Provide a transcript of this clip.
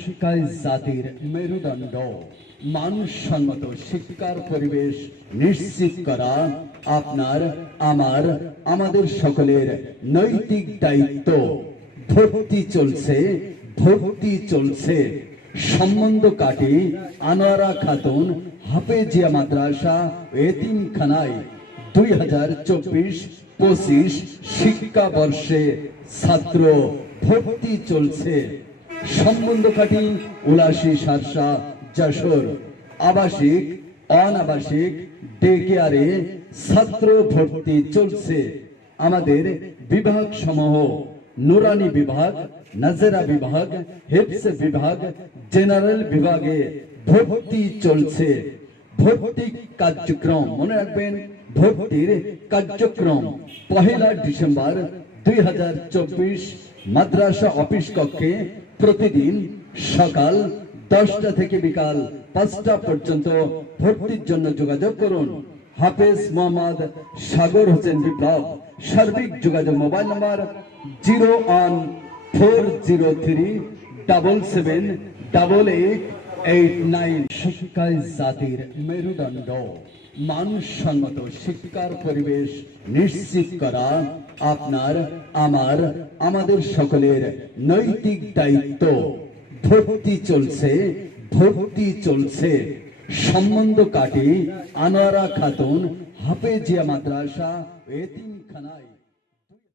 শিক্ষায় জাতির মেরুদণ্ড। মানসম্মত শিক্ষার পরিবেশ নিশ্চিত করা আপনার, আমার, আমাদের সকলের নৈতিক দায়িত্ব। ভর্তি চলছে, ভর্তি চলছে। সম্বন্ধ কাটে আনোয়ারা খাতুন হাফেজিয়া মাদ্রাসা এতিমখানায় 2024-25 শিক্ষাবর্ষে ছাত্র ভর্তি চলছে। সম্বন্ধ কাটি উলাসী সারসা যশোর আবাসিক অনাবাসিক ডে কেয়ারে ছাত্র ভর্তি চলছে। আমাদের বিভাগ সমূহ নুরানি বিভাগ, নাজেরা বিভাগ, হিফজ বিভাগ, জেনারেল বিভাগে ভর্তি চলছে। ভর্তি কার্যক্রম মনে রাখবেন, ভর্তির কার্যক্রম 1 ডিসেম্বর 2024 মাদ্রাসা অফিস কক্ষে প্রতিদিন সকাল 10টা থেকে বিকাল 5টা পর্যন্ত ভর্তির জন্য যোগাযোগ করুন। হাফেজ মোহাম্মদ সাগর হোসেন বিপ্লব। সার্বিক যোগাযোগ মোবাইল নাম্বার 01403778889। শিক্ষায় জাতির মেরুদণ্ড। মানসম্মত শিক্ষার পরিবেশ নিশ্চিত করা আপনার, আমার, আমাদের সকলের নৈতিক দায়িত্ব। ভর্তি চলছে, ভর্তি চলছে। সম্বন্ধ কাটে আনোয়ারা খাতুন হাফেজিয়া মাদ্রাসা এতিমখানায়।